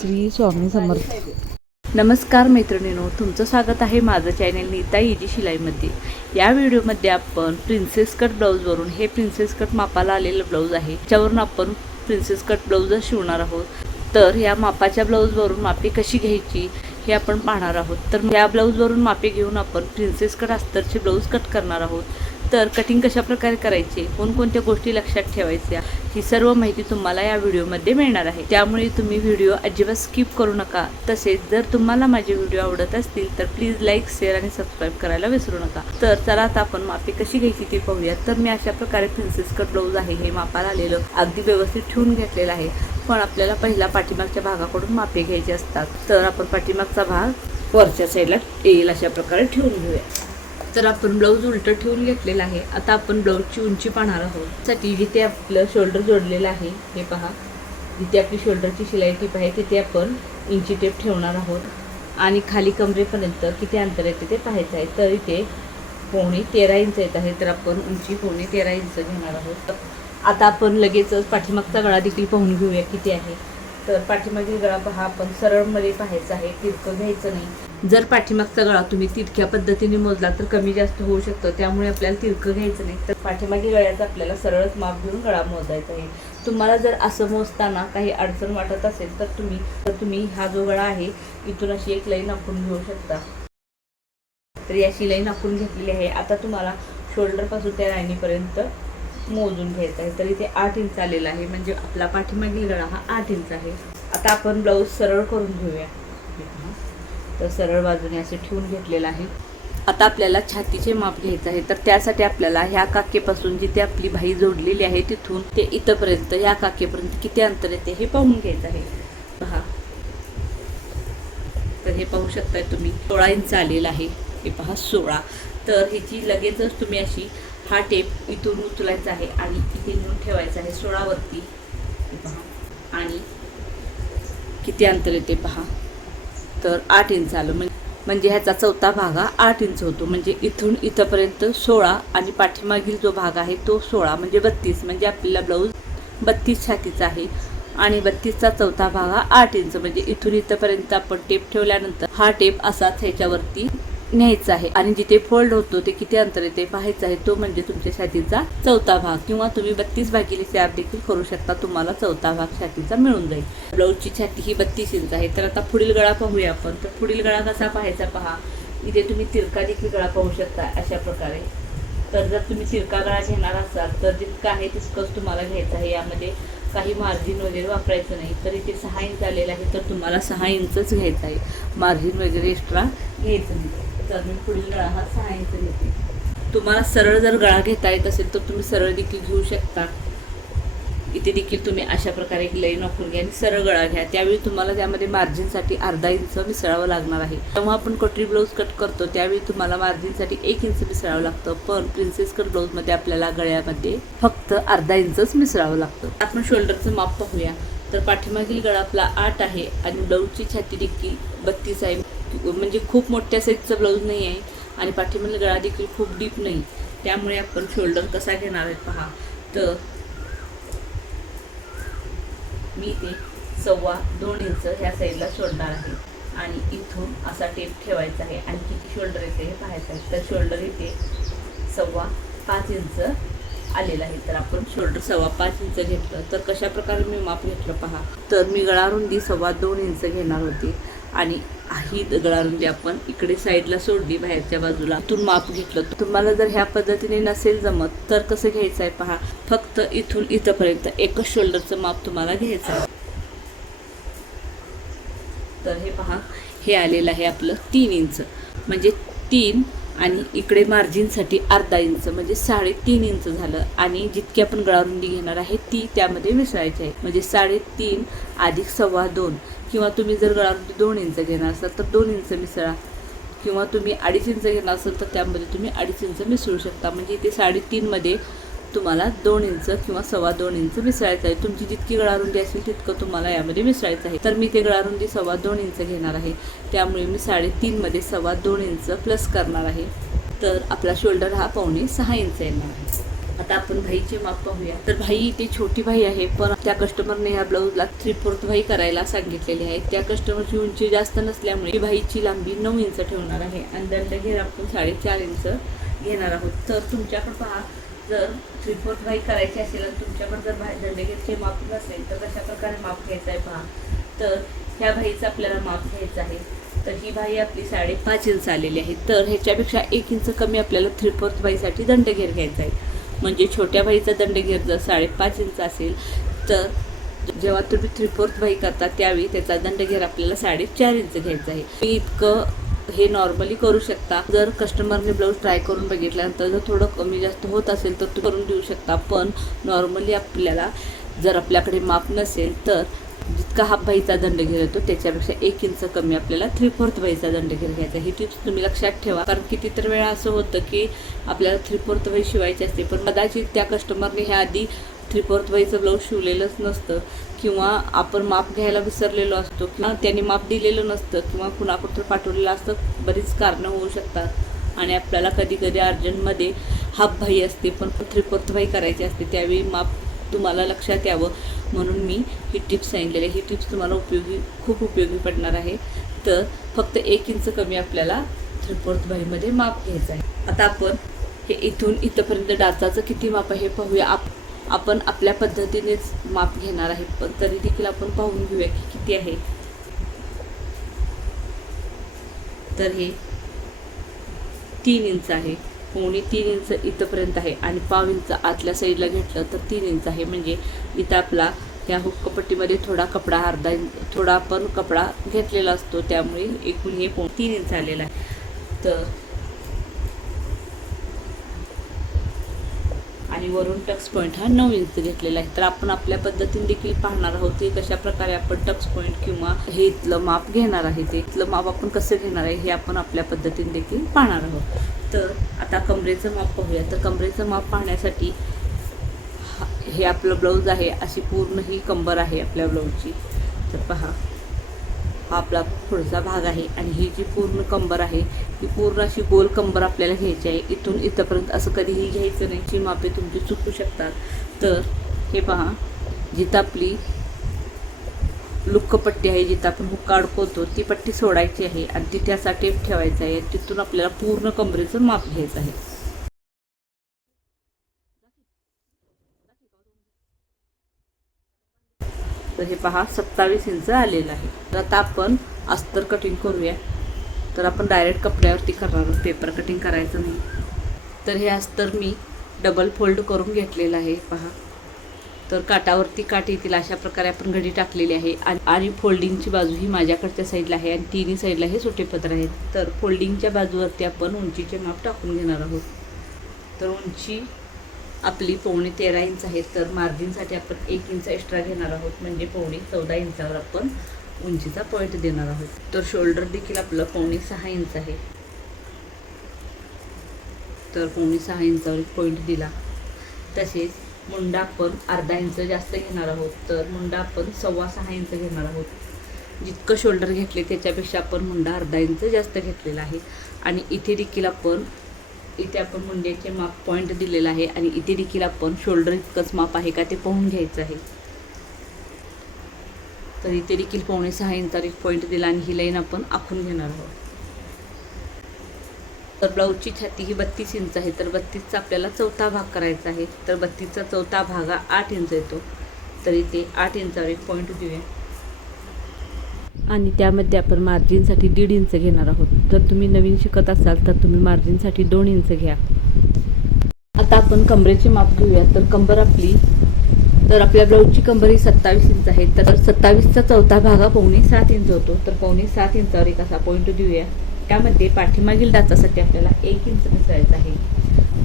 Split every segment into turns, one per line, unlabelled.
श्री स्वामी समर्थ.
नमस्कार मैत्रिणींनो तुमचं स्वागत आहे माझं चॅनेल नीता इजी शिलाईमध्ये. या व्हिडिओमध्ये आपण प्रिन्सेस कट ब्लाऊजवरून हे प्रिन्सेस कट मापाला आलेलं ब्लाऊज आहे. त्याच्यावरून आपण प्रिन्सेस कट ब्लाऊज शिवणार आहोत. तर या मापाच्या ब्लाऊजवरून मापी कशी घ्यायची हे आपण पाहणार आहोत. तर या ब्लाऊजवरून मापे घेऊन आपण प्रिन्सेस कट अस्तरचे ब्लाऊज कट करणार आहोत. तर कटिंग कशा प्रकारे करायचे? कोणकोणत्या गोष्टी लक्षात ठेवायच्या? ही सर्व माहिती तुम्हाला या व्हिडिओमध्ये मिळणार आहे. त्यामुळे तुम्ही व्हिडिओ अजिबात स्किप करू नका. तसेच जर तुम्हाला माझे व्हिडिओ आवडत असतील तर प्लीज लाईक शेअर आणि सबस्क्राईब करायला विसरू नका. तर चला आता आपण मापे कशी घ्यायची ती पाहूया तर मी अशा प्रकारे प्रिन्सेस कट ब्लाऊज आहे हे मापाला आलेलं. अगदी व्यवस्थित ठेवून घेतलेलं आहे. पण आपल्याला पहिला पाठीमागच्या भागाकडून मापे घ्यायचे असतात. तर आपण पाठीमागचा भाग वरच्या साईडला येईल अशा प्रकारे ठेवून घेऊया. तर आपण ब्लाऊज उलटं ठेवून घेतलेला आहे. आता आपण ब्लाऊजची उंची पाहणार आहोत. साठी जिथे आपलं शोल्डर जोडलेलं आहे हे पहा. जिथे आपली शोल्डरची शिलाई टीप आहे तिथे आपण इंची टेप ठेवणार आहोत. आणि खाली कमरेपर्यंत किती अंतर येते ते पाहायचं आहे. तर इथे पोहणे तेरा इंच येत आहे. तर आपण उंची पोहणे तेरा इंच घेणार आहोत. आता आपण लगेचच पाठीमागचा गळा देखील पाहून घेऊया किती आहे. तर पाठीमागील गळा पहा. आपण सरळमध्ये पाहायचा आहे. तिरकं घ्यायचं नाही. जर पाठीमागचा गळा तुम्ही तिरक्या पद्धतीने मोजला तर कमी जास्त होऊ शकतं. त्यामुळे आपल्याला तिरकं घ्यायचं नाही. तर पाठीमागे गळ्याचा आपल्याला सरळच माप घेऊन गळा मोजायचा आहे. तुम्हाला जर असं मोजताना काही अडचण वाटत असेल तर तुम्ही तर तुम्ही हा जो गळा आहे इथून अशी एक लाईन आखून घेऊ शकता. तर याची लाईन आखून घेतलेली आहे. आता तुम्हाला शोल्डरपासून त्या लाईनीपर्यंत मोजून घ्यायचं आहे. तर इथे आठ इंच आलेला आहे. म्हणजे आपला पाठीमागील गळा हा आठ इंच आहे. आता आपण ब्लाऊज सरळ करून घेऊया. तर सरळ बाजूने असे ठेवून घेतलेलं आहे. आता आपल्याला छातीचे माप घ्यायचं आहे. तर त्यासाठी आपल्याला ह्या काकेपासून जिथे आपली भाई जोडलेली आहे तिथून ते इथंपर्यंत या काकेपर्यंत किती अंतर येते हे पाहून घ्यायचं आहे. पहा. तर हे पाहू शकताय तुम्ही सोळा इंच आलेलं आहे. हे पहा सोळा. तर ह्याची लगेचच तुम्ही अशी हा टेप इथून उचलायचा आहे आणि इथे नेऊन ठेवायचा आहे सोळावरती. पहा. आणि किती अंतर येते पहा. तर आठ इंच आलं म्हणजे म्हणजे ह्याचा चौथा भाग हा आठ इंच होतो. म्हणजे इथून इथंपर्यंत सोळा आणि पाठीमागील जो भाग आहे तो सोळा म्हणजे बत्तीस. म्हणजे आपल्याला ब्लाऊज बत्तीस छातीचा आहे. आणि बत्तीसचा चौथा भाग हा आठ इंच म्हणजे इथून इथंपर्यंत आपण टेप ठेवल्यानंतर हा टेप असाच ह्याच्यावरती न्यायचा आहे. आणि जिथे फोल्ड होतो ते किती अंतर येते पाहायचं आहे तो म्हणजे तुमच्या छातीचा चौथा भाग. किंवा तुम्ही बत्तीस भागीले चार देखील करू शकता तुम्हाला चौथा भाग छातीचा मिळून जाईल. ब्लाऊजची छाती ही बत्तीस इंच आहे. तर आता पुढील गळा पाहूया आपण. तर पुढील गळा कसा पाहायचा पहा. इथे तुम्ही तिरका देखील गळा पाहू शकता अशा प्रकारे. तर जर तुम्ही तिरका गळा घेणार असाल तर जितकं आहे तितकंच तुम्हाला घ्यायचं आहे. यामध्ये काही मार्जिन वगैरे वापरायचं नाही. तर इथे सहा इंच आलेलं आहे तर तुम्हाला सहा इंचच घ्यायचं आहे. मार्जिन वगैरे एक्स्ट्रा घ्यायचं नाही. तर मी पुढील गळा हा सहा इंच घेते तुम्हाला सरळ जर गळा घेता येत असेल तर तुम्ही सरळ देखील घेऊ शकता. इथे देखील तुम्ही अशा प्रकारे एक लाईन वापरून घ्या आणि सरळ गळा घ्या. त्यावेळी तुम्हाला त्यामध्ये मार्जिनसाठी अर्धा इंच मिसळावं लागणार आहे. जेव्हा आपण कटरी ब्लाऊज कट करतो त्यावेळी तुम्हाला मार्जिनसाठी एक इंच मिसळावं लागतं. पण प्रिन्सेस कट ब्लाऊजमध्ये आपल्याला गळ्यामध्ये फक्त अर्धा इंचच मिसळावं लागतं. आपण शोल्डरचं माप पाहूया. तर पाठीमागील गळा आपला आठ आहे आणि ब्लाऊजची छाती देखील बत्तीस आहे. म्हणजे खूप मोठ्या साईजचा ब्लाऊज नाही आहे आणि पाठीमागील गळा देखील खूप डीप नाही. त्यामुळे आपण शोल्डर कसा घेणार आहे पहा. तर मी ते सव्वा दोन इंच ह्या साईडला सोडणार आहे. आणि इथून असा टेप ठेवायचा आहे. आणि किती शोल्डर येते हे पाहायचं आहे. तर शोल्डर इथे सव्वा पाच इंच आलेलं आहे. तर आपण शोल्डर सव्वा पाच इंच घेतलं. तर कशा प्रकारे मी माप घेतलं पहा. तर मी गळारुंदी सव्वा दोन इंच घेणार होती. आणि ही गळारुंदी आपण इकडे साईडला सोडली बाहेरच्या बाजूला इथून माप घेतलं तुम्हाला जर ह्या पद्धतीने नसेल जमत तर कसं घ्यायचं आहे पहा. फक्त इथून इथंपर्यंत एकच शोल्डरचं माप तुम्हाला घ्यायचं आहे. तर हे पहा हे आलेलं आहे आपलं तीन इंच. म्हणजे तीन आणि इकडे मार्जिनसाठी अर्धा इंच. म्हणजे साडेतीन इंच झालं. आणि जितकी आपण गळारुंदी घेणार आहे ती त्यामध्ये मिसळायची आहे. म्हणजे साडेतीन अधिक सव्वा दोन. किंवा तुम्ही जर गळारुंदी दोन इंच घेणार असाल तर दोन इंच मिसळा. किंवा तुम्ही अडीच इंच घेणार असाल तर त्यामध्ये तुम्ही अडीच इंच मिसळू शकता. म्हणजे इथे साडेतीनमध्ये तुम्हाला दोन इंच किंवा सव्वा दोन इंच मिसळायचं आहे. तुमची जितकी गळारुंदी असेल तितकं तुम्हाला यामध्ये मिसळायचं आहे. तर मी ते गळारुंदी सव्वा दोन इंच घेणार आहे. त्यामुळे मी साडेतीनमध्ये सव्वा दोन इंच प्लस करणार आहे. तर आपला शोल्डर हा पावणे सहा इंच येणार आहे. आता आपण भाईचे माप पाहूया. तर भाई इथे छोटी भाई आहे पण त्या कस्टमरने ह्या ब्लाऊजला थ्री फोर्थ भाई करायला सांगितलेली आहे त्या कस्टमरची उंची जास्त नसल्यामुळे ही भाईची लांबी नऊ इंच ठेवणार आहे. आणि दंडघेर आपण साडेचार इंच घेणार आहोत. तर तुमच्याकडे पहा जर थ्री फोर्थ भाई करायची असेल आणि तुमच्याकडे जर भाई दंडघेरचे माप नसेल तर कशा प्रकारे माप घ्यायचं आहे पहा. तर ह्या भाईचं आपल्याला माप घ्यायचं आहे. तर ही भाई आपली साडेपाच इंच आलेली आहे. तर ह्याच्यापेक्षा एक इंच कमी आपल्याला थ्री फोर्थ बाईसाठी दंडघेर घ्यायचा आहे. म्हणजे छोट्या बाईचा दंडघेर जर साडेपाच इंच असेल तर जेव्हा तुम्ही थ्री फोर्थ करता त्यावेळी त्याचा दंडघेर आपल्याला साडेचार इंच घ्यायचा आहे. मी इतकं हे नॉर्मली करू शकता. जर कस्टमरने ब्लाऊज ट्राय करून बघितल्यानंतर जर थोडं कमी जास्त होत असेल तर तुम्ही करून देऊ शकता. पण नॉर्मली आपल्याला जर आपल्याकडे माप नसेल तर जितका हाफ बाईचा दंडघेर येतो त्याच्यापेक्षा एक इंच कमी आपल्याला थ्री फोर्थ बाईचा दंडघेर घ्यायचा. ही टिप्स तुम्ही लक्षात ठेवा. कारण किती तर वेळा असं होतं की आपल्याला थ्री फोर्थ बाई शिवायची असते पण कदाचित त्या कस्टमरने ह्या आधी थ्री फोर्थ बाईचं ब्लाऊज शिवलेलंच नसतं किंवा आपण माप घ्यायला विसरलेलो असतो किंवा त्यांनी माप दिलेलं नसतं किंवा कुणाकडून पाठवलेलं असतं बरीच कारणं होऊ शकतात. आणि आपल्याला कधी कधी अर्जंटमध्ये हाफ भाई असते पण थ्री फोर्थ भाई करायची असते त्यावेळी माप तुम्हाला लक्षात यावं. म्हणून मी ही टिप्स सांगितलेली आहे. ही टिप्स तुम्हाला उपयोगी खूप उपयोगी पडणार आहे. तर फक्त एक इंच कमी आपल्याला थ्री बाईमध्ये माप घ्यायचं आहे. आता आपण हे इथून इथंपर्यंत डाचाचं किती माप आहे हे पाहूया. आप आपण आपल्या पद्धतीनेच माप घेणार आहे. पण तरी देखील आपण पाहून घेऊया की किती आहे. तर हे तीन इंच आहे. पोणी तीन इंच इथंपर्यंत आहे आणि पाव इंच आतल्या साईडला घेतलं तर तीन इंच आहे. म्हणजे इथं आपला ह्या हुक्कपट्टीमध्ये थोडा कपडा अर्धा इंच थोडा आपण कपडा घेतलेला असतो. त्यामुळे एकूण हे पो तीन इंच आलेला आहे. तर आणि वरून टक्स पॉईंट हा नऊ इंच घेतलेला आहे. तर आपण आपल्या पद्धतीने देखील पाहणार आहोत की कशा प्रकारे आपण टक्स पॉईंट किंवा हे इथलं माप घेणार आहे ते इथलं माप आपण कसं घेणार आहे हे आपण आपल्या पद्धतीने देखील पाहणार आहोत. तर आता कमरेचं माप पाहूया. तर कमरेचं माप पाहण्यासाठी हा- हे आपलं ब्लाऊज आहे अशी पूर्ण ही कंबर आहे आपल्या ब्लाऊजची तर पहा. हा आपला पुढचा भाग आहे. आणि ही जी पूर्ण कंबर आहे ती पूर्ण अशी गोल कंबर आपल्याला घ्यायची आहे. इथून इथंपर्यंत असं कधीही घ्यायचं नाही. जी मापे तुमची चुकू शकतात. तर हे पहा जिथं आपली लुक्क पट्टी आहे जिथं आपण हुक्का अडकवतो ती पट्टी सोडायची आहे. आणि तिथे असा टेप ठेवायचा आहे. तिथून आपल्याला पूर्ण कंबरेचं माप घ्यायचं आहे. तर हे पहा सत्तावीस इंच आलेलं आहे. तर आता आपण अस्तर कटिंग करूया. तर आपण डायरेक्ट कपड्यावरती करणार आहोत. पेपर कटिंग करायचं नाही. तर हे अस्तर मी डबल फोल्ड करून घेतलेलं आहे पहा. तर काटावरती काठ येतील अशा प्रकारे आपण घडी टाकलेली आहे. आणि- आणि फोल्डिंगची बाजू ही माझ्याकडच्या साईडला आहे आणि तिन्ही साईडला हे सुटे पत्र आहेत. तर फोल्डिंगच्या बाजूवरती आपण उंचीचे माप टाकून घेणार आहोत. तर उंची आपली पावणे तेरा इंच आहे तर मार्जिनसाठी आपण एक इंच एक्स्ट्रा घेणार आहोत. म्हणजे पावणे चौदा इंचावर आपण उंचीचा पॉईंट देणार आहोत. तर शोल्डर देखील आपलं पावणे सहा इंच आहे. तर पावणे सहा इंचावर पॉईंट दिला. तसेच मुंडा आपण अर्धा इंच जास्त घेणार आहोत. तर मुंडा आपण सव्वा सहा इंच घेणार आहोत. जितकं शोल्डर घेतले त्याच्यापेक्षा आपण मुंडा अर्धा इंच जास्त घेतलेला आहे. आणि इथे देखील आपण इथे आपण मुंड्याचे माप पॉईंट दिलेला आहे आणि इथे देखील आपण शोल्डर इतकंच माप आहे का ते पाहून घ्यायचं आहे. तर इथे देखील पावणे सहा इंचा एक पॉईंट दिला आणि ही लाईन आपण आखून घेणार आहोत. तर ब्लाऊजची छाती ही बत्तीस इंच आहे तर बत्तीसचा आपल्याला चौथा भाग करायचा आहे. तर बत्तीसचा चौथा भाग हा आठ इंच येतो. तर इथे आठ इंचावर एक पॉईंट देऊया. आणि त्यामध्ये आपण मार्जिनसाठी दीड इंच घेणार आहोत. जर तुम्ही नवीन शिकत असाल तर तुम्ही मार्जिनसाठी दोन इंच घ्या. आता आपण कमरेचे माप घेऊया. तर कंबर आपली तर आपल्या ब्लाऊजची कंबर ही सत्तावीस इंच आहे. तर सत्तावीसचा चौथा भागा पावणे सात इंच होतो. तर पावणे सात इंचावर एक असा पॉईंट देऊया. त्यामध्ये पाठीमागील डाचासाठी आपल्याला एक इंच मिसळायचं आहे.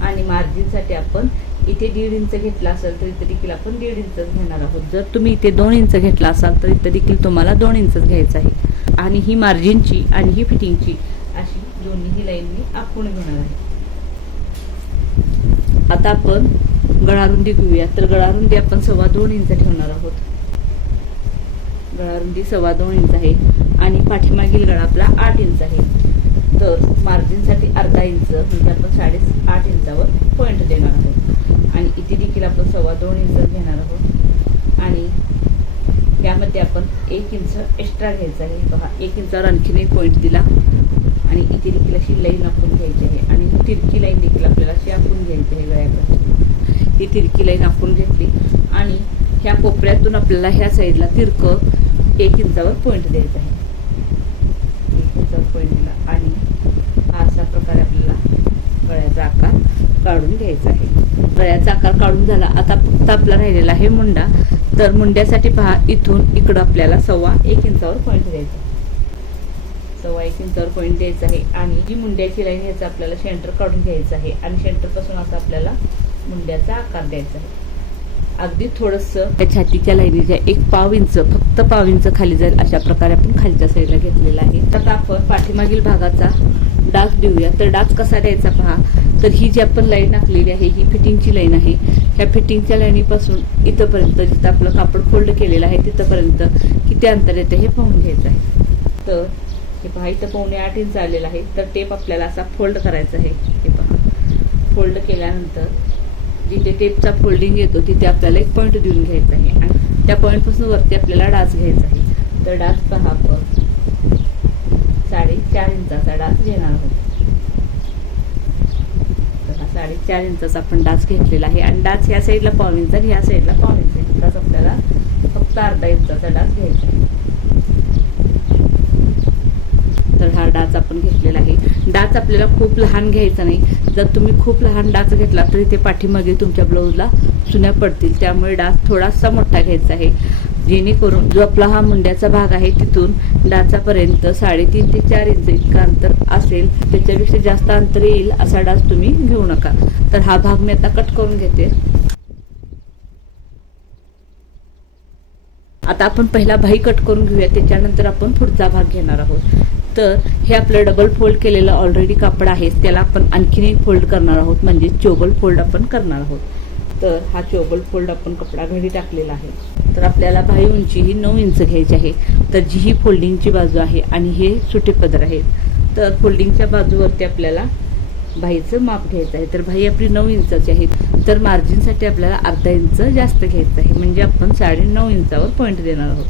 आणि मार्जिनसाठी आपण इथे दीड इंच घेतला असेल तर इथे देखील आपण दीड इंचच घेणार आहोत. जर तुम्ही इथे दोन इंच घेतला असाल तर इथे देखील तुम्हाला दोन इंचच घ्यायचं आहे. आणि ही मार्जिनची आणि ही फिटिंगची दोन्हीही दोन्ही लाईन मी आखून घेणार आहे. आता आपण गळारुंदी घेऊया. तर गळारुंदी आपण सव्वा दोन इंच ठेवणार आहोत. गळारुंदी सव्वा दोन इंच आहे आणि पाठीमागील गळा आपला आठ इंच आहे. तर मार्जिनसाठी अर्धा इंच म्हणजे आपण साडे आठ इंचावर पॉईंट देणार आहोत. आणि इथे देखील आपण सव्वा दोन इंच घेणार आहोत. आणि यामध्ये आपण एक इंच एक्स्ट्रा घ्यायचं आहे. बघा एक इंचावर आणखीन एक पॉईंट दिला. आणि इथे देखील अशी लाईन आपण घ्यायची आहे. आणि तिरकी लाईन देखील आपल्याला अशी आखून घ्यायची आहे गळ्याकडे ही तिरकी लाईन आपण घेतली. आणि ह्या कोपऱ्यातून आपल्याला ह्या साईडला तिरकं एक इंचावर पॉईंट द्यायचा आहे. एक इंचावर पॉईंट दिला. आणि हा अशा प्रकारे आपल्याला गळ्याचा आकार काढून घ्यायचा आहे. गळ्याचा आकार काढून झाला. आता फक्त आपला राहिलेला आहे मुंडा. तर मुंड्यासाठी पहा इथून इकडं आपल्याला सव्वा एक इंचावर पॉईंट द्यायचा. सव्वा एक इंचावर पॉईंट द्यायचा आहे. आणि जी मुंड्याची लाईन ह्याचा आपल्याला सेंटर काढून घ्यायचं आहे. आणि सेंटरपासून असं आपल्याला मुंड्याचा आकार द्यायचा आहे. अगदी थोडंसं त्या छातीच्या लाईनीच्या एक पाव इंच फक्त पाव इंच खाली जाईल अशा प्रकारे आपण खालच्या साईडला घेतलेला आहे. आता आपण पाठीमागील भागाचा डाग देऊया. तर डाग कसा द्यायचा पहा? तर ही जी आपण लाईन टाकलेली आहे ही फिटिंगची लाईन आहे ह्या फिटिंगच्या लाईनीपासून इथंपर्यंत जिथं आपलं कापड फोल्ड केलेलं आहे तिथंपर्यंत किती अंतर येतं हे पाहून घ्यायचं आहे. तर हे पहा इथं पाहुणे आठ इंच आलेलं आहे तर टेप आपल्याला असा फोल्ड करायचा आहे. हे पहा फोल्ड केल्यानंतर जिथे टेपचा फोल्डिंग येतो तिथे आपल्याला एक पॉईंट देऊन घ्यायचा आहे. आणि त्या पॉईंटपासून वरती आपल्याला डास घ्यायचा आहे. तर डास पहा आपण साडेचार इंचाचा डास घेणार आहोत. साडेचार इंचाचा आपण डास घेतलेला आहे. आणि डास ह्या साईडला पाव इंच आणि ह्या साईडला पाव इंच इतकाच आपल्याला फक्त अर्धा इंचाचा डास घ्यायचा आहे. तर हा डाच आपण घेतलेला आहे. डाच आपल्याला खूप लहान घ्यायचा नाही. जर तुम्ही खूप लहान डाच घेतला तरी ते पाठीमागे तुमच्या ब्लाऊजला चुन्या पडतील. त्यामुळे डाच थोडासा मोठा घ्यायचा आहे. जेणेकरून जो आपला हा मुंड्याचा भाग आहे तिथून डाचापर्यंत साडेतीन ते चार इंच इतका अंतर असेल त्याच्यापेक्षा जास्त अंतर येईल असा डास तुम्ही घेऊ नका. तर हा भाग मी आता कट करून घेते. आता आपण पहिला भाई कट करून घेऊया त्याच्यानंतर आपण पुढचा भाग घेणार आहोत. तर हे आपलं डबल फोल्ड केलेलं ऑलरेडी कापड आहे त्याला आपण आणखीन एक फोल्ड करणार आहोत म्हणजे चोबल फोल्ड आपण करणार आहोत. तर हा चोबल फोल्ड आपण कपडा घडी टाकलेला आहे. तर आपल्याला भाई उंची ही नऊ इंच घ्यायची आहे. तर जी ही फोल्डिंगची बाजू आहे आणि हे सुटे पदर आहेत. तर फोल्डिंगच्या बाजूवरती आपल्याला भाईचं माप घ्यायचं आहे. तर भाई आपली नऊ इंचाची आहे. तर मार्जिनसाठी आपल्याला अर्धा इंच जास्त घ्यायचं आहे. म्हणजे आपण साडे नऊ इंचावर पॉईंट देणार आहोत.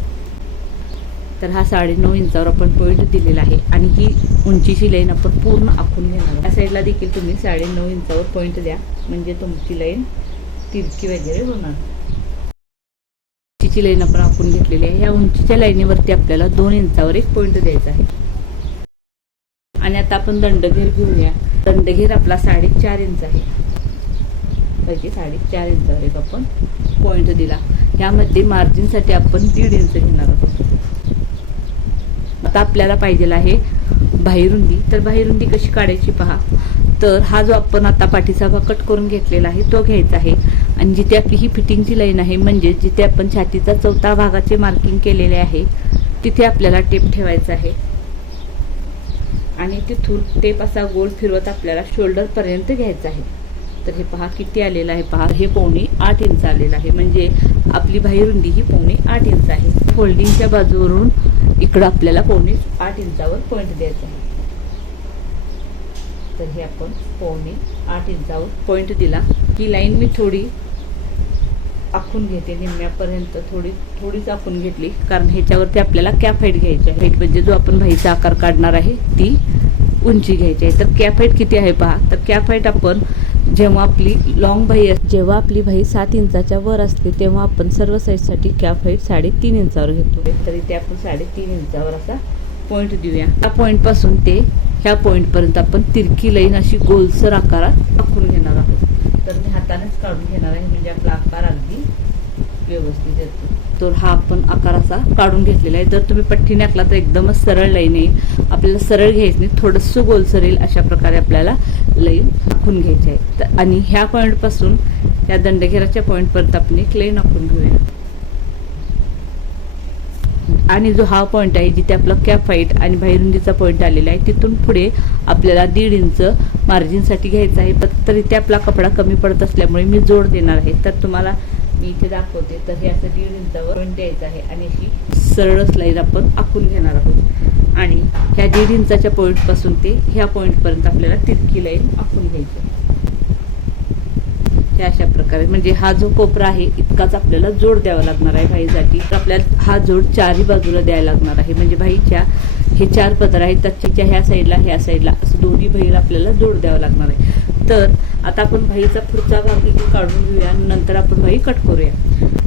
तर हा साडे नऊ इंचावर आपण पॉईंट दिलेला आहे आणि ही उंचीची लाईन आपण पूर्ण आखून घेणार या साईडला देखील तुम्ही साडे नऊ इंचावर पॉईंट द्या. म्हणजे तुमची लाईन तिरकी वगैरे होणार. उंचीची लाईन आपण आपण घेतलेली आहे. या उंचीच्या लाईनीवरती आपल्याला दोन इंचावर एक पॉईंट द्यायचा आहे. आणि आता आपण दंडघेर घेऊया. दंडघेर आपला साडेचार इंच आहे. पैकी साडेचार इंचावर एक आपण पॉईंट दिला. यामध्ये मार्जिनसाठी आपण दीड इंच घेणार आहोत. आता आपल्याला पाहिजे आहे बाहेरुंदी तर बाहेरुंदी कशी काढायची पहा. तर हा जो आपण आता पाठीचा भाग कट करून घेतलेला आहे तो घ्यायचा आहे. आणि जिथे आपली ही फिटिंगची लाईन आहे म्हणजे जिथे आपण छातीचा चौथा भागाचे मार्किंग केलेले आहे तिथे आपल्याला टेप ठेवायचा आहे. आणि तिथून टेप असा गोल फिरवत आपल्याला शोल्डरपर्यंत घ्यायचा आहे. तर हे पहा किती आलेलं आहे पहा. हे पावणे आठ इंच आलेलं आहे. म्हणजे आपली बाहेरुंदी ही पावणे आठ इंच आहे. फोल्डिंगच्या बाजूवरून इकडं आपल्याला पावणे आठ इंचावर पॉईंट द्यायचा आहे. तर हे आपण पावणे आठ इंचावर पॉईंट दिला. ही लाईन मी थोडी आखून घेते निम्म्यापर्यंत थोडी थोडीच आखून घेतली. कारण ह्याच्यावरती आपल्याला कॅप हाईट घ्यायची आहे. हाईट म्हणजे जो आपण भाईचा आकार काढणार आहे ती उंची घ्यायची आहे. तर कॅप हाईट किती आहे पहा. तर कॅप हाईट आपण जेव्हा आपली लॉंग भाई जेव्हा आपली भाई सात इंचाच्या वर असते तेव्हा आपण सर्व साईजसाठी कॅप हाईट साडेतीन इंचावर घेतो. तर इथे आपण साडेतीन इंचावर असा पॉईंट देऊया. त्या पॉईंटपासून ते ह्या पॉईंटपर्यंत आपण तिरकी लाईन अशी गोलसर आकारात आखून घेणार आहोत. तर मी हातानेच काढून घेणार आहे. म्हणजे आपला आकार अगदी व्यवस्थित येतो. तर हा आपण आकार असा काढून घेतलेला आहे. जर तुम्ही पट्टीने आखला तर एकदमच सरळ लाईन येईल. आपल्याला सरळ घ्यायचं नाही. थोडंसं गोलसर येईल अशा प्रकारे आपल्याला लाईन आखून घ्यायची आहे. तर आणि ह्या पॉईंटपासून या दंडघेराच्या पॉईंटपर्यंत आपण एक लाईन आखून घेऊया. आणि जो हा पॉईंट आहे जिथे आपला कॅप फाईट आणि बाहेरुंदीचा पॉईंट आलेला आहे तिथून पुढे आपल्याला दीड इंच मार्जिनसाठी घ्यायचं आहे. तर इथे आपला कपडा कमी पडत असल्यामुळे मी जोड देणार आहे. तर तुम्हाला मी इथे दाखवते. तर हे असं दीड इंचावर पॉईंट द्यायचं आहे आणि अशी सरळच लाईन आपण आखून घेणार आहोत. आणि ह्या दीड इंचाच्या पॉईंटपासून ते ह्या पॉईंटपर्यंत आपल्याला तिरकी लाईन आखून घ्यायची आहे. हे अशा प्रकारे म्हणजे हा जो कोपरा आहे इतकाच आपल्याला जोड द्यावा लागणार आहे भाईसाठी. तर आपल्याला हा जोड चारही बाजूला द्यायला लागणार आहे. म्हणजे भाईच्या हे चार पदर आहेत त्याच्या ह्या साईडला ह्या साईडला असं दोन्ही भाईला आपल्याला जोड द्यावा लागणार आहे. तर आता आपण भाईचा पुढचा भाग इथे काढून घेऊया नंतर आपण भाई कट करूया.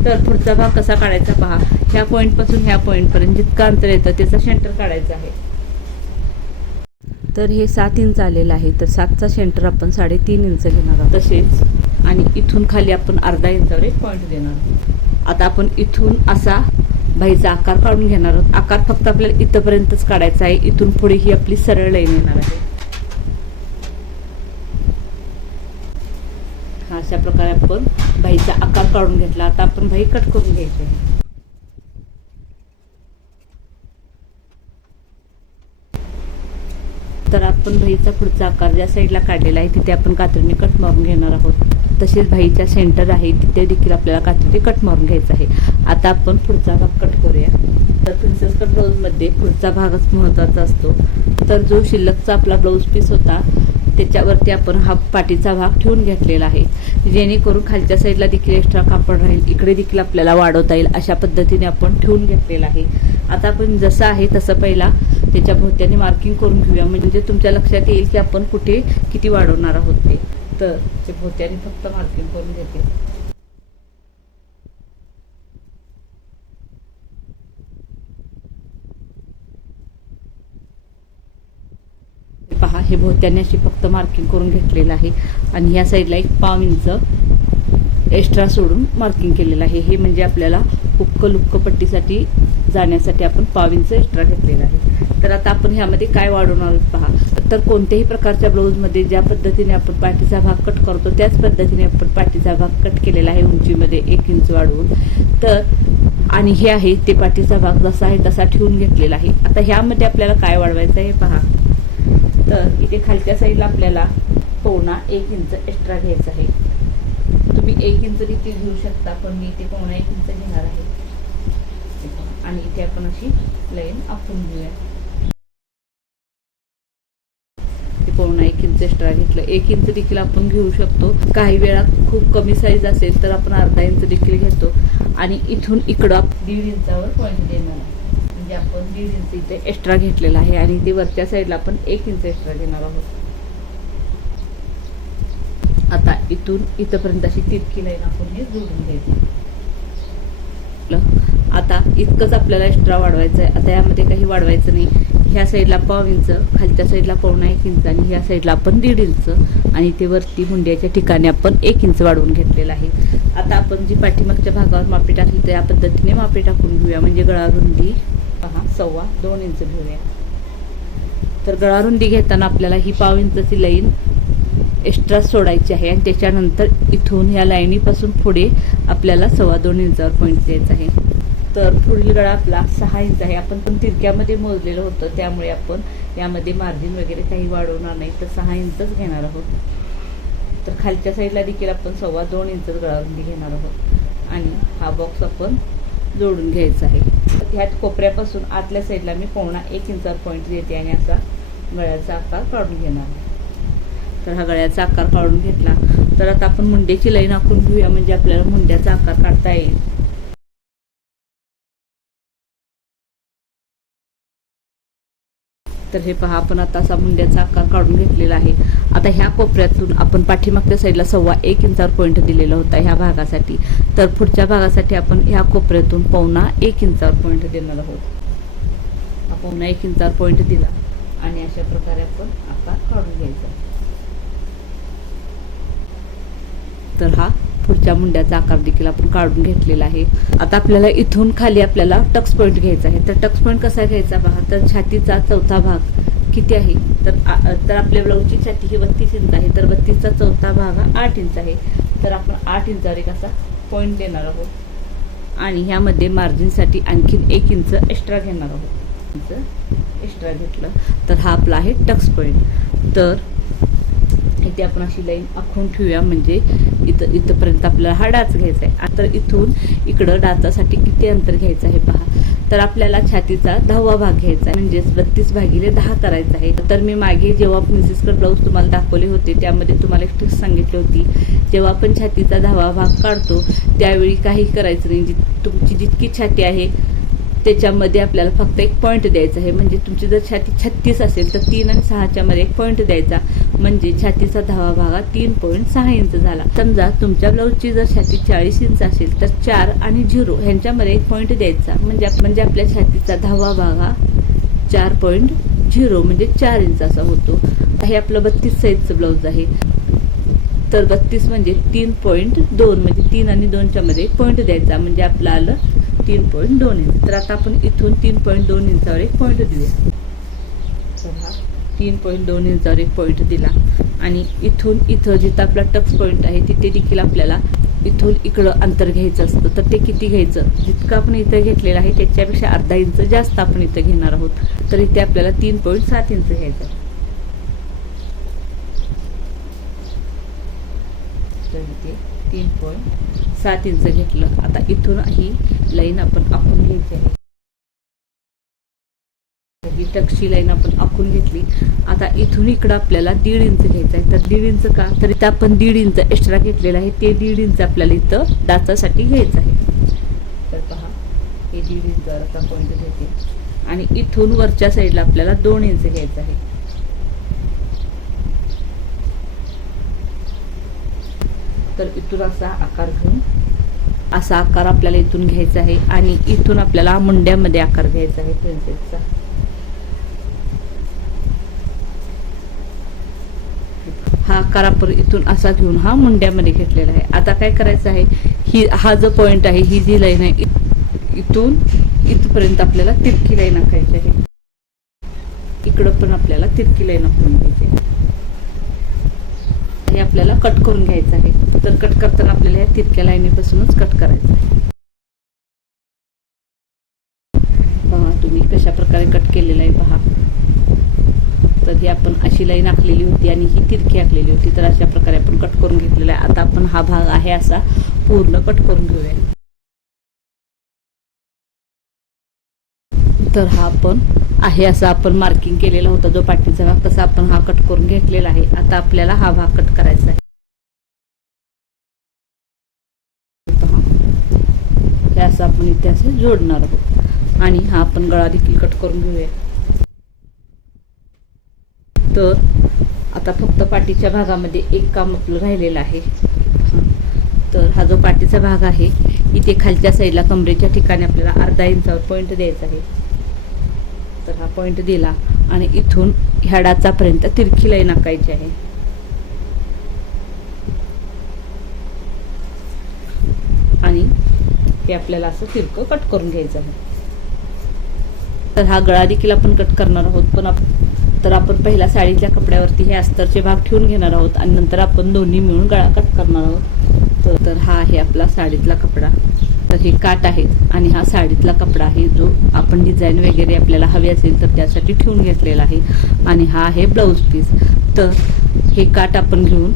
तर पुढचा भाग कसा काढायचा पहा. ह्या पॉईंटपासून ह्या पॉईंटपर्यंत जितकं अंतर येतं त्याचा सेंटर काढायचा आहे. तर हे सात इंच आलेलं आहे. तर सातचा सेंटर आपण साडेतीन इंच घेणार आहोत. तसेच आणि इथून खाली आपण अर्धा इंचावर एक पॉईंट देणार आहोत. आता आपण इथून असा भाईचा आकार काढून घेणार आहोत. आकार फक्त आपल्याला इथंपर्यंतच काढायचा आहे. इथून पुढे ही आपली सरळ लाईन येणार आहे. हा अशा प्रकारे आपण भाईचा आकार काढून घेतला. आता आपण भाई कट करून घ्यायचे. आहे तर आपण भाईचा पुढचा आकार ज्या साईडला काढलेला आहे तिथे आपण कात्रीने कट मारून घेणार आहोत. तसेच भाईच्या सेंटर आहे तिथे देखील आपल्याला कात्रीने कट मारून घ्यायचा आहे. आता आपण पुढचा भाग कट करूया. तर प्रिन्सेस कट ब्लाऊजमध्ये पुढचा भागच महत्त्वाचा असतो. तर जो शिल्लकचा आपला ब्लाऊज पीस होता त्याच्यावरती आपण हा पाठीचा भाग ठेवून घेतलेला आहे. जेणेकरून खालच्या साईडला देखील एक्स्ट्रा कापड राहील इकडे देखील आपल्याला वाढवता येईल अशा पद्धतीने आपण ठेवून घेतलेला आहे. आता आपण जसं आहे तसं पहिला त्याच्या भोवत्याने मार्किंग करून घेऊया. म्हणजे तुमच्या लक्षात येईल की आपण कुठे किती वाढवणार आहोत ते. तर ते भोवत्याने फक्त मार्किंग करून घेते पहा हे भोवत्याने अशी फक्त मार्किंग करून घेतलेलं आहे. आणि ह्या साईडला एक पाव इंच एक्स्ट्रा सोडून मार्किंग केलेलं आहे. हे म्हणजे आपल्याला हुक्क लुक्क पट्टीसाठी जाण्यासाठी आपण पाव इंच एक्स्ट्रा घेतलेलं आहे. तर आता आपण ह्यामध्ये काय वाढवणार आहोत पहा. तर कोणत्याही प्रकारच्या ब्लाऊजमध्ये ज्या पद्धतीने आपण पाठीचा भाग कट करतो त्याच पद्धतीने आपण पाठीचा भाग कट केलेला आहे उंचीमध्ये एक इंच वाढवून. तर आणि हे आहे ते पाठीचा भाग जसा आहे तसा ठेवून घेतलेला आहे. आता ह्यामध्ये आपल्याला काय वाढवायचं आहे पहा. तर इथे खालच्या साईडला आपल्याला पोवणा एक इंच एक्स्ट्रा घ्यायचा आहे. तुम्ही एक इंच देखील घेऊ शकता पण मी इथे पोहणा एक इंच घेणार आहे. आणि इथे आपण अशी लाईन आखून घेऊया. पावणा एक इंच एक्स्ट्रा घेतलं. एक इंच देखील आपण घेऊ शकतो. काही वेळा खूप कमी साईज असेल तर आपण अर्धा इंच देखील घेतो. आणि इथून इकडं दीड इंचावर पॉईंट देणार आहे. म्हणजे आपण दीड इंच इथे एक्स्ट्रा घेतलेला आहे. आणि ते वरच्या साईडला आपण एक इंच एक्स्ट्रा घेणार आहोत. आता इथून इथपर्यंत अशी तितकी लाईन आपण हे जोडून घ्यायची. आता इतकंच आपल्याला एक्स्ट्रा वाढवायचं आहे आता यामध्ये काही वाढवायचं नाही. ह्या साईडला पाव इंच खालच्या साईडला पावणा एक इंच आणि ह्या साईडला आपण दीड इंच. आणि ते वरती मुंड्याच्या ठिकाणी आपण एक इंच वाढवून घेतलेलं आहे. आता आपण जी पाठीमागच्या भागावर मापी टाकली तर या पद्धतीने मापी टाकून घेऊया. म्हणजे गळारुंदी पहा सव्वा दोन इंच घेऊया. तर गळारुंदी घेताना आपल्याला ही पाव इंचची लाईन एक्स्ट्रा सोडायची आहे आणि त्याच्यानंतर इथून ह्या लाईनीपासून पुढे आपल्याला सव्वा दोन इंचावर पॉईंट द्यायचा आहे. तर पुढील गळा आपला सहा इंच आहे. आपण पण तिरक्यामध्ये मोजलेलं होतं त्यामुळे आपण यामध्ये मार्जिन वगैरे काही वाढवणार नाही. तर सहा इंचच घेणार आहोत. तर खालच्या साईडला देखील आपण सव्वा दोन इंचच गळारुंदी घेणार आहोत. आणि हा बॉक्स आपण जोडून घ्यायचा आहे. तर ह्यात कोपऱ्यापासून आतल्या साईडला मी पोहणा एक इंचावर पॉईंट देते आणि असा गळ्याचा आकार काढून घेणार आहे. तर हा गळ्याचा आकार काढून घेतला. तर आता आपण मुंड्याची लाईन आखून घेऊया. म्हणजे आपल्याला मुंड्याचा आकार काढता येईल. तर हे पहा आपण आता असा मुंड्याचा आकार काढून घेतलेला आहे. आता ह्या कोपऱ्यातून आपण पाठीमागच्या साईडला सव्वा एक इंचावर पॉईंट दिलेला होता ह्या भागासाठी. तर पुढच्या भागासाठी आपण ह्या कोपऱ्यातून पावणा एक इंचावर पॉईंट देणार आहोत. हा पावणा एक इंचावर पॉईंट दिला आणि अशा प्रकारे आपण आकार काढून घ्यायचा. तर हा त्या मुंड्याचा आकार देखील आपण काढून घेतलेला आहे. आता आपल्याला इथून खाली आपल्याला टक्स पॉईंट घ्यायचा आहे. तर टक्स पॉईंट कसा घ्यायचा पहा? तर छातीचा चौथा भाग किती आहे? तर तर आपल्या ब्लाऊजची छाती ही बत्तीस इंच आहे. तर बत्तीसचा चौथा भाग हा आठ इंच आहे. तर आपण आठ इंचावर एक असा पॉईंट देणार आहोत. आणि ह्यामध्ये मार्जिनसाठी आणखीन एक इंच एक्स्ट्रा घेणार आहोत. इंच एक्स्ट्रा घेतलं. तर हा आपला आहे टक्स पॉईंट तर इथे आपण अशी लाईन आखून ठेवूया. म्हणजे इथं इथंपर्यंत आपल्याला हा डाच घ्यायचा आहे. तर इथून इकडं डाचासाठी किती अंतर घ्यायचं आहे पहा. तर आपल्याला छातीचा दहावा भाग घ्यायचा आहे. म्हणजेच बत्तीस भागिले दहा करायचा आहे. तर मी मागे जेव्हा प्रिन्सेस ब्लाऊज तुम्हाला दाखवले होते त्यामध्ये तुम्हाला एक ट्रिक्स सांगितली होती. जेव्हा आपण छातीचा दहावा भाग काढतो त्यावेळी काही करायचं नाही. जी तुमची जितकी छाती आहे त्याच्यामध्ये आपल्याला फक्त एक पॉईंट द्यायचा आहे. म्हणजे तुमची जर छाती छत्तीस असेल तर तीन आणि सहाच्या मध्ये एक पॉईंट द्यायचा. म्हणजे छातीचा दहावा भागा तीन पॉईंट सहा इंच झाला. समजा तुमच्या ब्लाऊजची जर छाती चाळीस इंच असेल तर चार आणि झिरो ह्यांच्यामध्ये एक पॉईंट द्यायचा. म्हणजे म्हणजे आपल्या छातीचा दहावा भागा चार पॉईंट झिरो म्हणजे चार इंच असा होतो. हे आपलं बत्तीस साईजचं ब्लाऊज आहे. तर बत्तीस म्हणजे तीन पॉईंट दोन म्हणजे तीन आणि दोनच्या मध्ये पॉईंट द्यायचा. म्हणजे आपलं आलं तीन पॉईंट दोन इंच. तर आता आपण इथून तीन पॉईंट दोन इंचावर एक पॉईंट देऊया. तीन पॉईंट दोन इंचावर एक पॉईंट दिला. आणि इथून इथं जिथं आपला टक्स पॉईंट आहे तिथे देखील आपल्याला इथून इकडं अंतर घ्यायचं असतं. तर ते किती घ्यायचं? जितकं आपण इथं घेतलेलं आहे त्याच्यापेक्षा अर्धा इंच जास्त आपण इथं घेणार आहोत. तर इथे आपल्याला तीन पॉईंट सात इंच घ्यायचं आहे. तर इथे तीन पॉईंट सात इंच घेतलं. आता इथून ही लाईन आपण आखून घ्यायची आहे. ही टक्षी लाईन आपण आखून घेतली. आता इथून इकडं आपल्याला दीड इंच घ्यायचं आहे. तर दीड इंच का? तर इथं आपण दीड इंच एक्स्ट्रा घेतलेलं आहे. ते दीड इंच आपल्याला इथं डाचासाठी घ्यायचं आहे. तर पहा हे दीड इंच पॉईंट घेते आणि इथून वरच्या साईडला आपल्याला दोन इंच घ्यायचं आहे. तर इथून असा आकार घेऊन असा आकार आपल्याला इथून घ्यायचा आहे आणि इथून आपल्याला मुंड्यामध्ये आकार घ्यायचा आहे प्रिन्सेसचा. हा आकार आपण इथून असा घेऊन हा मुंड्यामध्ये घेतलेला आहे. आता काय करायचं आहे? ही हा जो पॉइंट आहे ही जी लाईन आहे इथून इथपर्यंत आपल्याला तिरकी लाईन आखायची आहे. इकडं पण आपल्याला तिरकी लाईन आखून घ्यायची आहे. हे आपल्याला कट करून घ्यायचं आहे. तर कट करताना आपल्याला या तिरक्या लाईनीपासूनच कट करायचं आहे. पहा तुम्ही कशा प्रकारे कट केलेला आहे पहा. तर ही आपण अशी लाईन आखलेली होती आणि ही तिरकी आखलेली होती. तर अशा प्रकारे आपण कट करून घेतलेला आहे. आता आपण हा भाग आहे असा पूर्ण कट करून घेऊया. तर हा आपण आहे असा आपण मार्किंग केलेला होता जो पाठीचा भाग. तसा आपण हा कट करून घेतलेला आहे. आता आपल्याला हा भाग कट करायचा आहे. हे असं आपण इथे असं जोडणार आहोत. आणि हा आपण गळा देखील कट करून घेऊया. तर आता फक्त पाठीच्या भागामध्ये एक काम आपलं राहिलेलं आहे. तर हा जो पाठीचा भाग आहे इथे खालच्या साईडला कमरेच्या ठिकाणी आपल्याला अर्धा इंचावर पॉईंट द्यायचा आहे. तर हा पॉईंट दिला. आणि इथून ह्या डाचापर्यंत तिरकी लाईन आहे. आणि हे आपल्याला असं तिरकं कट करून घ्यायचं आहे. तर हा गळा देखील आपण कट करणार आहोत. पण आप तर आपण पहिला साडीच्या कपड्यावरती हे अस्तरचे भाग ठेवून घेणार आहोत. आणि नंतर आपण दोन्ही मिळून गळा कट करणार आहोत. तर हा आहे आपला साडीतला कपडा. तर हे काट आहे आणि हा साडीतला कपडा आहे. जो आपण डिझाईन वगैरे आपल्याला हवी असेल तर त्यासाठी ठेवून घेतलेला आहे. आणि हा आहे ब्लाऊज पीस तर हे काट आपण घेऊन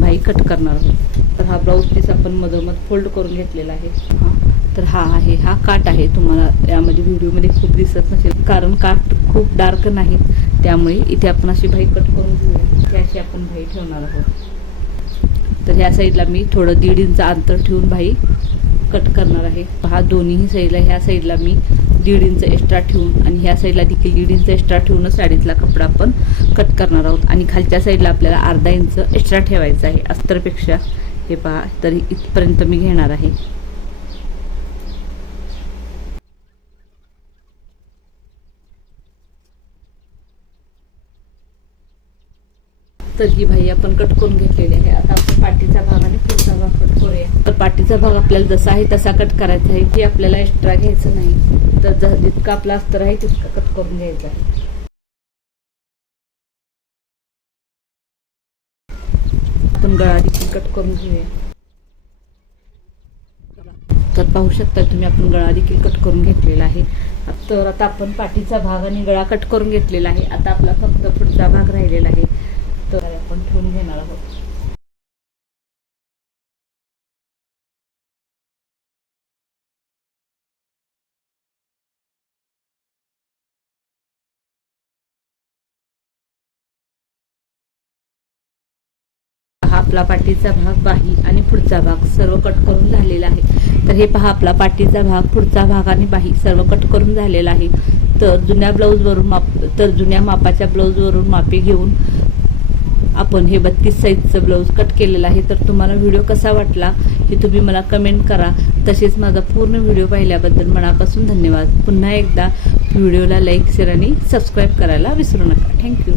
भाई कट करणार आहोत. तर हा ब्लाऊज पीस आपण मधोमध फोल्ड करून घेतलेला आहे. हां. तर हा आहे हा काट आहे. तुम्हाला यामध्ये व्हिडिओमध्ये खूप दिसत नसेल. कारण काट खूप डार्क नाही. त्यामुळे इथे आपण अशी भाई कट करून घेऊया. इथे अशी आपण भाई ठेवणार आहोत. तर ह्या साईडला मी थोडं दीड इंच अंतर ठेवून भाई कट करणार आहे. हा दोन्ही साईडला ह्या साईडला मी दीड इंच एक्स्ट्रा ठेवून आणि ह्या साईडला देखील दीड इंच एक्स्ट्रा ठेवूनच साडीतला कपडा आपण कट करणार आहोत. आणि खालच्या साईडला आपल्याला अर्धा इंच एक्स्ट्रा ठेवायचा आहे. अस्तरपेक्षा हे पहा तरी इथपर्यंत मी घेणार आहे. सगळी भाई आपण कट करून घेतलेली आहे. आता आपण पाठीचा भाग आणि पुढचा भाग कट करूया. तर पाठीचा भाग आपल्याला जसा आहे तसा कट करायचा आहे. की आपल्याला एक्स्ट्रा घ्यायचं नाही. तर जितका आपला अस्तर आहे तितका कट करून घ्यायचा आहे. आपण गळा देखील कट करून घेऊया. तर पाहू शकता तुम्ही आपण गळा देखील कट करून घेतलेला आहे. तर आता आपण पाठीचा भाग आणि गळा कट करून घेतलेला आहे. आता आपला फक्त पुढचा भाग राहिलेला आहे. तर आपण ठेवून घेणार आहोत. आपला पाठीचा भाग बाही आणि पुढचा भाग सर्व कट करून झालेला आहे. तर हे पहा आपला पाठीचा भाग पुढचा भाग आणि बाही सर्व कट करून झालेला आहे. तर जुन्या ब्लाऊजवरून माप तर जुन्या मापाच्या ब्लाऊजवरून मापे घेऊन आपण हे बत्तीस साईजचं ब्लाऊज कट केलेलं आहे तर तुम्हाला व्हिडिओ कसा वाटला हे तुम्ही मला कमेंट करा. तसेच माझा पूर्ण व्हिडिओ पाहिल्याबद्दल मनापासून धन्यवाद. पुन्हा एकदा व्हिडिओला लाईक शेअर आणि सबस्क्राईब करायला विसरू नका. थँक्यू